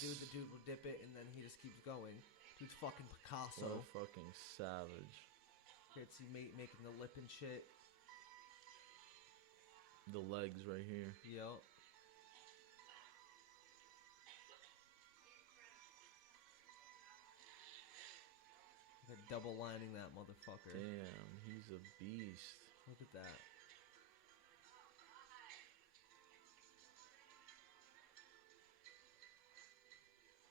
the dude will dip it, and then he just keeps going. Dude's fucking Picasso. What a fucking savage. It's making the lip and shit. The legs right here. Yup. Double lining that motherfucker. Damn, he's a beast. Look at that.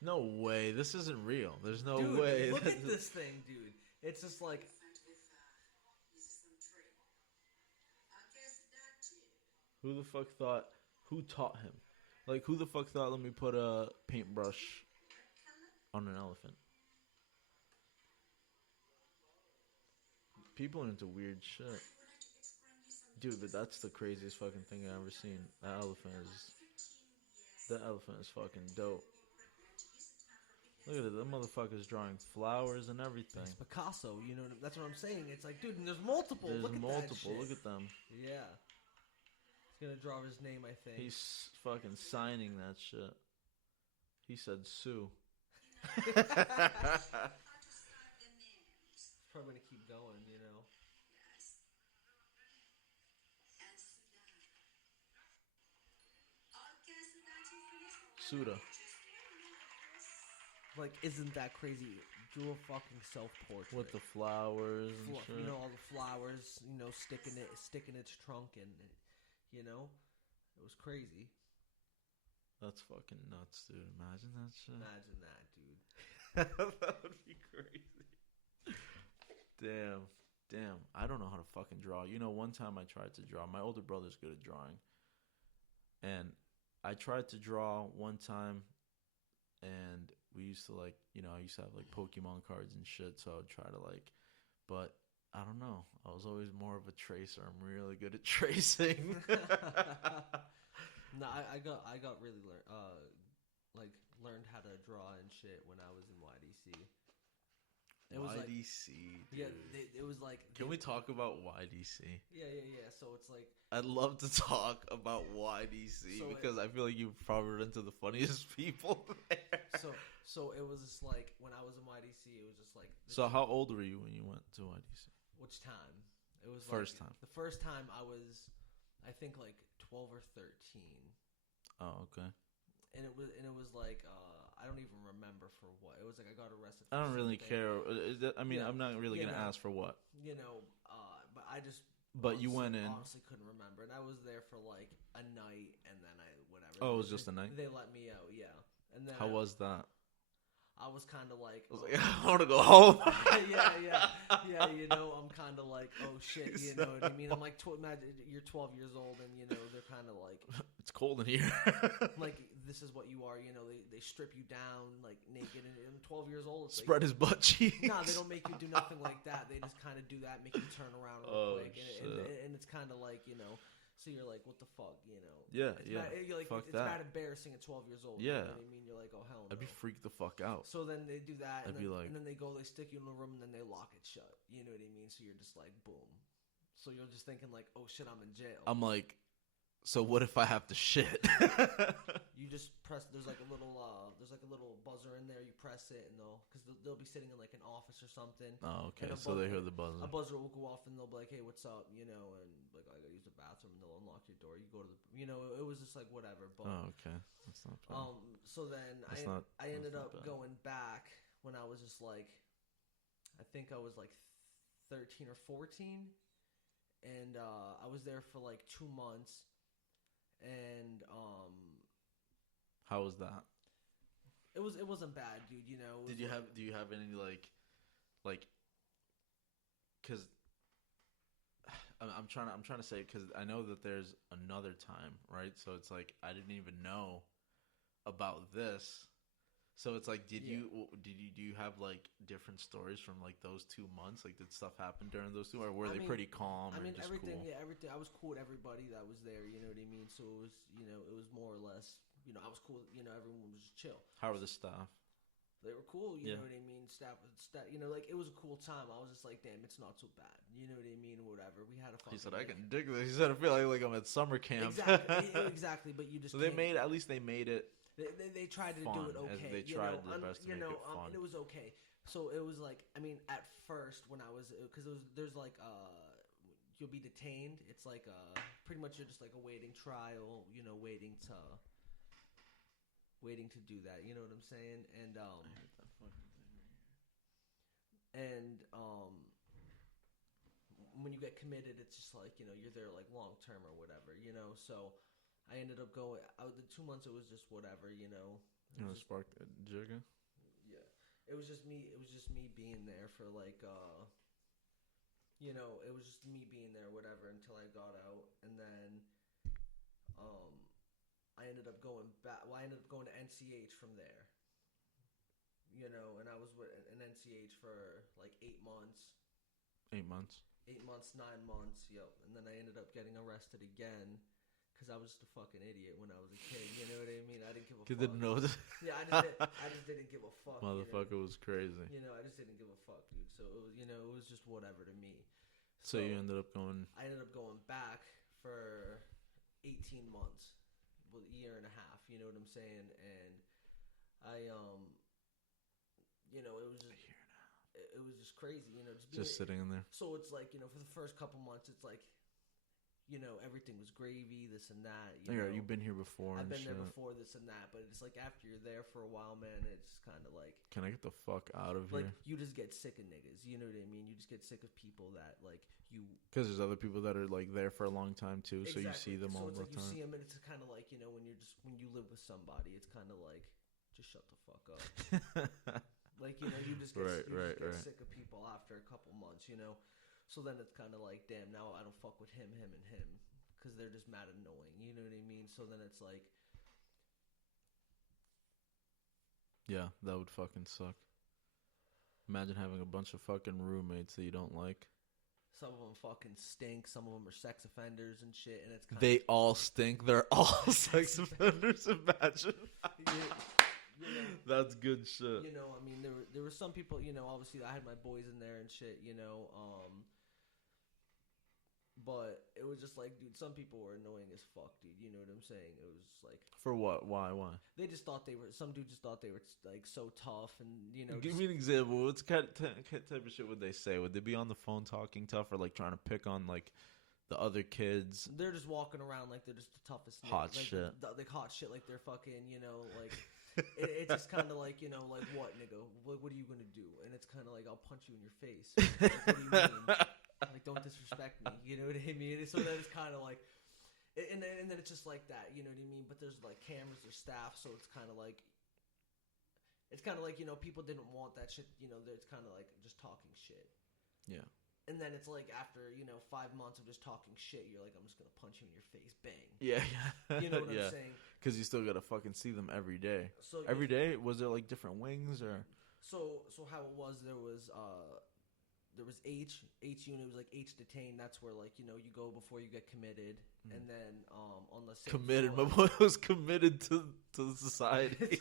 No way. This isn't real. There's no Dude, way. Look at this thing, dude. It's just like... Who the fuck thought... Who taught him? Like, who the fuck thought let me put a paintbrush on an elephant? People are into weird shit. Dude, but that's the craziest fucking thing I've ever seen. That elephant is fucking dope. Look at it, that motherfucker's drawing flowers and everything. It's Picasso, you know, that's what I'm saying. It's like, dude, and there's multiple. There's look at multiple, that shit. look at them. Yeah. He's gonna draw his name, I think. He's fucking signing that shit. He said Sue. Probably gonna keep going, you know. Suda. Like, isn't that crazy? Drew a fucking self-portrait With the flowers and shit. You know, all the flowers, you know, sticking its trunk and, you know, it was crazy. That's fucking nuts, dude. Imagine that shit. Imagine that, dude. That would be crazy. Damn. I don't know how to fucking draw. You know, one time I tried to draw. My older brother's good at drawing. And I tried to draw one time, and we used to, like, you know, I used to have, like, Pokemon cards and shit, so I would try to, like, but I don't know. I was always more of a tracer. I'm really good at tracing. No, I got really learned how to draw and shit when I was in YDC. It was YDC, dude. Yeah, it was like... Can we talk about YDC? Yeah. So it's like... I'd love to talk about YDC because I feel like you've probably run into the funniest people there. So it was just like, when I was in YDC, it was just like... So how old were you when you went to YDC? Which time? It was first time. The first time I was, I think, like 12 or 13. Oh, okay. And it was like, I don't even remember for what. It was like I got arrested for I don't really care. I'm not really going to ask for what. You know, but I just... But you went in. Honestly couldn't remember. And I was there for like a night, and then whatever. Oh, it was just a night? They let me out, yeah. And then How was that? I was kind of like... I was like, I want to go home. Yeah, you know, I'm kind of like, oh shit, you know what I mean? I'm like, imagine you're 12 years old, and, you know, they're kind of like... It's cold in here. Like, this is what you are, you know, they strip you down, like, naked, and I'm 12 years old. It's Spread like, his butt cheeks. No, they don't make you do nothing like that. They just kind of do that, make you turn around real quick, and it's kind of like, you know... So you're like, what the fuck, you know? Yeah. You're like, fuck it's that. bad embarrassing at 12 years old. Yeah. You know what I mean? You're like, oh, hell no. I'd be freaked the fuck out. So then they do that, and then they stick you in the room, and then they lock it shut. You know what I mean? So you're just like, boom. So you're just thinking like, oh shit, I'm in jail. I'm like, so what if I have to shit? You just press. There's like a little buzzer in there. You press it, and they'll be sitting in like an office or something. Oh, okay. So they hear the buzzer. A buzzer will go off, and they'll be like, hey, what's up? You know, and like, I gotta use the bathroom, and they'll unlock your door. You go to the, you know, it was just like whatever. But oh, okay. That's not bad. So then I ended up going back when I was just like, I think I was like 13 or 14, and I was there for like 2 months. And how was that? It wasn't bad, dude. You know. Do you have any like, because I'm trying to say, because I know that there's another time, right? So it's like I didn't even know about this. So it's like, do you have like different stories from like those 2 months? Like, did stuff happen during those 2, or were they pretty calm? I mean, just everything. Cool? Yeah, everything. I was cool with everybody that was there. You know what I mean? So it was, you know, it was more or less, you know, I was cool. You know, everyone was just chill. How were the staff? They were cool. You know what I mean? Staff. You know, like, it was a cool time. I was just like, damn, it's not so bad. You know what I mean? Whatever. We had a fun. He said, I can dig this. He said, I feel like I'm at summer camp. Exactly. But you just so at least they made it. They tried to fun, do it okay. They tried their best to make it fun. And it was okay. So it was like, I mean, at first when I was, because there's like you'll be detained. It's like pretty much you're just like awaiting trial. Waiting to do that. You know what I'm saying? And I hate that fucking thing right here. And when you get committed, it's just like you're there like long term or whatever. So I ended up going. The 2 months it was just whatever. You know, spark jigger. Yeah, it was just me. It was just me being there for like it was just me being there, whatever, until I got out, and then I ended up going back. Well, I ended up going to NCH from there. And I was with an NCH for like 8 months. 8 months. 8 months, 9 months. Yep. And then I ended up getting arrested again because I was just a fucking idiot when I was a kid. You know what I mean? I didn't give a fuck. You didn't know that? Yeah, I just didn't give a fuck. Motherfucker was crazy. I just didn't give a fuck, dude. So it was, it was just whatever to me. So you ended up going. I ended up going back for 18 months, well, a year and a half. You know what I'm saying? And I it was just a year and a half. It was just crazy. Just sitting in there. So it's like for the first couple months, it's like. Everything was gravy, this and that. You've been here before. I've been there before, this and that. But it's like after you're there for a while, man, it's kind of like... Can I get the fuck out of here? Like, you just get sick of niggas. You know what I mean? You just get sick of people that, like, you... Because there's other people that are, like, there for a long time, too. Exactly. So you see them all the time. You see them, and it's kind of like, when you live with somebody, it's kind of like, just shut the fuck up. Like, you just get, sick of people after a couple months, So then it's kind of like, damn, now I don't fuck with him, and him. Because they're just mad annoying. You know what I mean? So then it's like... Yeah, that would fucking suck. Imagine having a bunch of fucking roommates that you don't like. Some of them fucking stink. Some of them are sex offenders and shit. And it's They all stink. They're all sex offenders. Imagine. That's good shit. I mean, there were some people, obviously I had my boys in there and shit, but it was just like, dude, some people were annoying as fuck, dude. You know what I'm saying? It was just like... For what? Why? They just thought some dude just thought they were like so tough and, Give me an example. What type of shit would they say? Would they be on the phone talking tough or like trying to pick on like the other kids? They're just walking around like they're just the toughest. Hot like, shit. Like hot shit, like they're fucking, like... it's just kind of like, like, what, nigga? What are you going to do? And it's kind of like, I'll punch you in your face. Like, what do you mean? Like, don't disrespect me. You know what I mean? So then it's kind of like, and then it's just like that. You know what I mean? But there's like cameras or staff, so it's kind of like, people didn't want that shit. It's kind of like just talking shit. Yeah. And then it's like after 5 months of just talking shit, you're like, I'm just gonna punch you in your face, bang. Yeah. You know what I'm saying? Because you still gotta fucking see them every day. So every day, was there like different wings or? So how it was, there was H unit. It was like H detained. That's where like you go before you get committed, and then on the same committed. floor, My boy was committed to the society.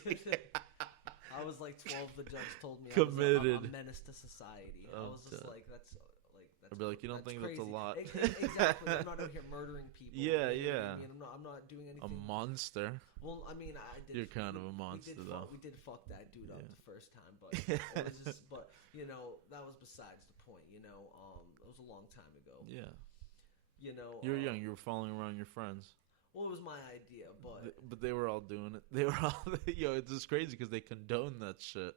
I was like 12. The judge told me committed. I was a menace to society. I was just like, that's. I'd be like, you don't think crazy. That's a lot? Exactly. I'm not out here murdering people. Yeah. I mean, I'm not doing anything. A monster. Well, I mean, I did. You're kind of a monster, though. We did fuck that dude up the first time, but it was just. But that was besides the point. It was a long time ago. Yeah. You're young. You were following around your friends. Well, it was my idea, but they were all doing it. They were all. It's just crazy because they condone that shit.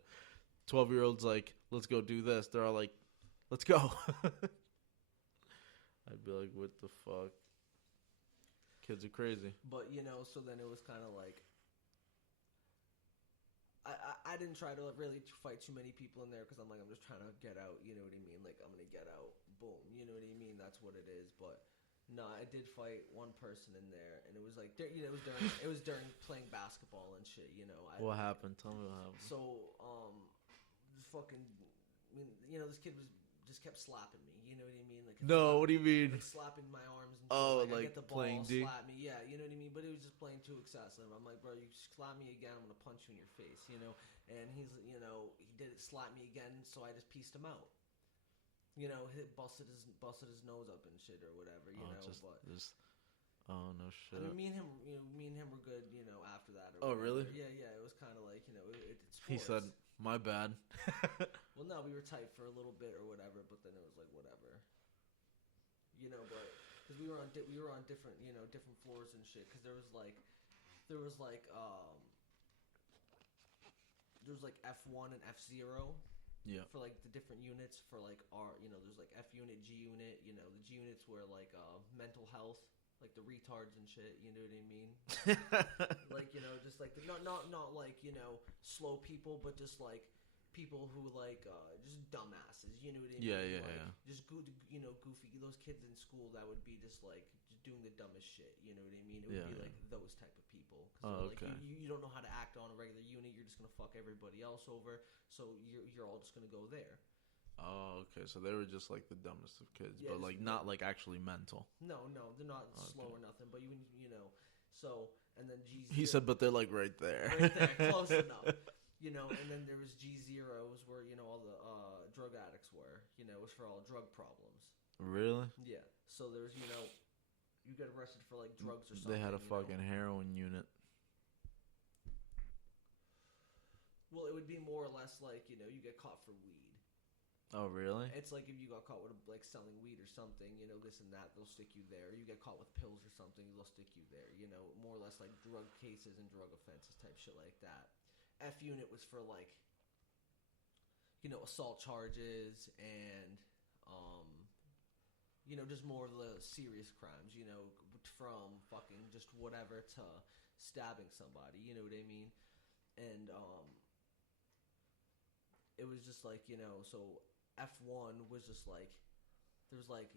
12-year-olds like, let's go do this. They're all like, let's go. I'd be like, what the fuck? Kids are crazy. But, so then it was kind of like, I didn't try to really fight too many people in there because I'm like, I'm just trying to get out, you know what I mean? Like, I'm going to get out, boom, you know what I mean? That's what it is. But, no, I did fight one person in there, and it was like, it was during playing basketball and shit, What happened? Tell me what happened. So, this kid just kept slapping me. You know what I mean? Like, no, what do you mean? Like slapping my arms and shit. Like I get the ball, playing D? slap me. Yeah, you know what I mean? But it was just playing too excessive. I'm like, bro, you slap me again, I'm gonna punch you in your face. And he's, he did it, slap me again, so I just pieced him out. Busted his nose up and shit or whatever. Oh no shit. I mean, me and him were good, after that. Oh really? Yeah. It was kind of like, it's sports. He said, "My bad." Well, no, we were tight for a little bit or whatever, but then it was like whatever. But because we were on different, different floors and shit. Because there was like F1 and F0. Yeah. For like the different units for like our, there's like F unit, G unit. The G units were like mental health, like the retards and shit. You know what I mean? Like just like not like slow people, but just like people who like just dumbasses. You know what I mean? Yeah. Just goofy. Those kids in school that would be just like just doing the dumbest shit. You know what I mean? It would be like those type of people. Oh, like, okay. You don't know how to act on a regular unit. You're just gonna fuck everybody else over. So you're all just gonna go there. Oh, okay. So they were just like the dumbest of kids, Yeah, but like not like actually mental. No, they're not slow or nothing. But so and then G. He said, but they're like right there. Right there, close enough. And then there was G0s where all the drug addicts were. It was for all drug problems. Really? Yeah. So there's you get arrested for like drugs or something. They had a fucking heroin unit. Well, it would be more or less like you get caught for weed. Oh, really? It's like if you got caught with like selling weed or something, this and that, they'll stick you there. You get caught with pills or something, they'll stick you there. More or less like drug cases and drug offenses type shit like that. F unit was for like assault charges and just more of the serious crimes, from fucking just whatever to stabbing somebody, you know what I mean? And it was just like, so F1 was just like it was like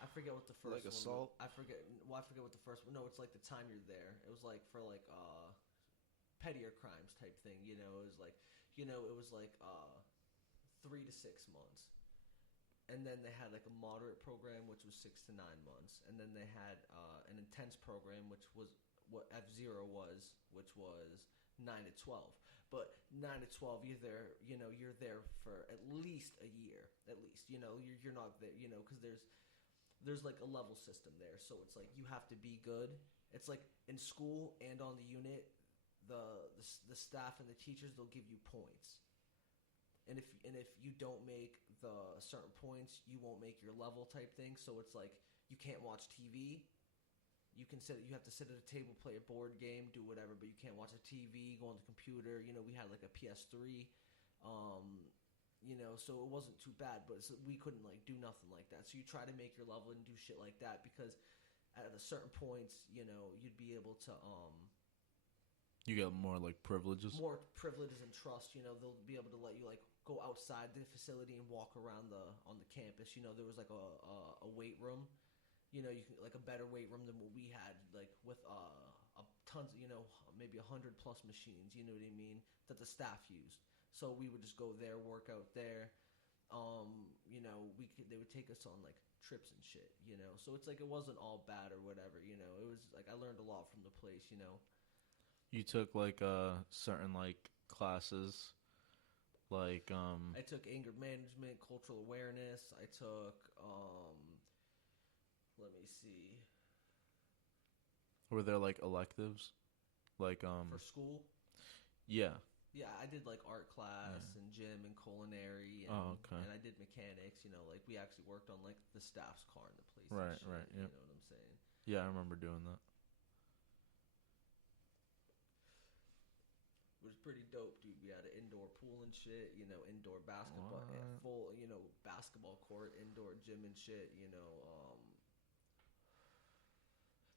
I forget what the first like assault. I forget what the first one. No, it's like the time you're there. It was like for like pettier crimes type thing. It was like it was like 3 to 6 months, and then they had like a moderate program which was 6 to 9 months, and then they had an intense program which was what F0 was, which was 9 to 12. But 9 to 12, you're there for at least a year. At least, you're not there, because there's like a level system there. So it's like you have to be good. It's like in school and on the unit, the staff and the teachers, they'll give you points. And if you don't make the certain points, you won't make your level type thing. So it's like you can't watch TV. You have to sit at a table, play a board game, do whatever, but you can't watch a TV, go on the computer. We had like a PS3, so it wasn't too bad, but we couldn't like do nothing like that. So you try to make your level and do shit like that because at a certain points, you'd be able to you get more like privileges. More privileges and trust. They'll be able to let you like go outside the facility and walk around on the campus. There was like a weight room. You can like a better weight room than what we had, like with tons, maybe 100+ machines. You know what I mean? That the staff used. So we would just go there, work out there. They would take us on like trips and shit. So it's like it wasn't all bad or whatever. It was like I learned a lot from the place. You took like certain like classes, like I took anger management, cultural awareness. I took let me see. Were there like electives, like for school? Yeah. Yeah, I did like art class and gym and culinary. And, and I did mechanics. Like we actually worked on like the staff's car in the place. Right, and shit, right. You Yep. know what I'm saying? Yeah, I remember doing that. It was pretty dope, dude. We had an indoor pool and shit. Indoor basketball, full, basketball court, indoor gym and shit.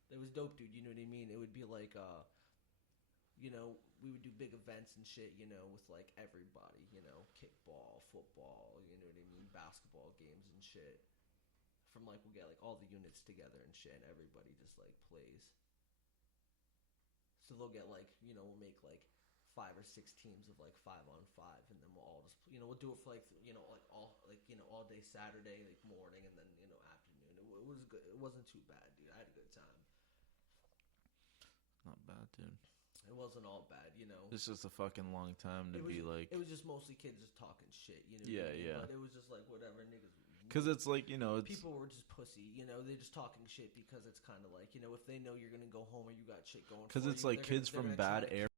It was dope, dude. You know what I mean? It would be like, we would do big events and shit, with like everybody, kickball, football, you know what I mean? Basketball games and shit. From like, we'll get like all the units together and shit, and everybody just like plays. So they'll get like, we'll make like 5 or 6 teams of like 5-on-5, and then we'll all just, we'll do it for like, all day Saturday, like morning, and then, afternoon. It was good. It wasn't too bad, dude. I had a good time. Not bad, dude. It wasn't all bad, It's just a fucking long time to be like. It was just mostly kids just talking shit, Yeah, yeah. But it was just like whatever, niggas Because it's like, you know, people were just pussy. You know, they're just talking shit because it's kind of like, you know, if they know you're gonna go home or you got shit going. Because it's like kids from bad areas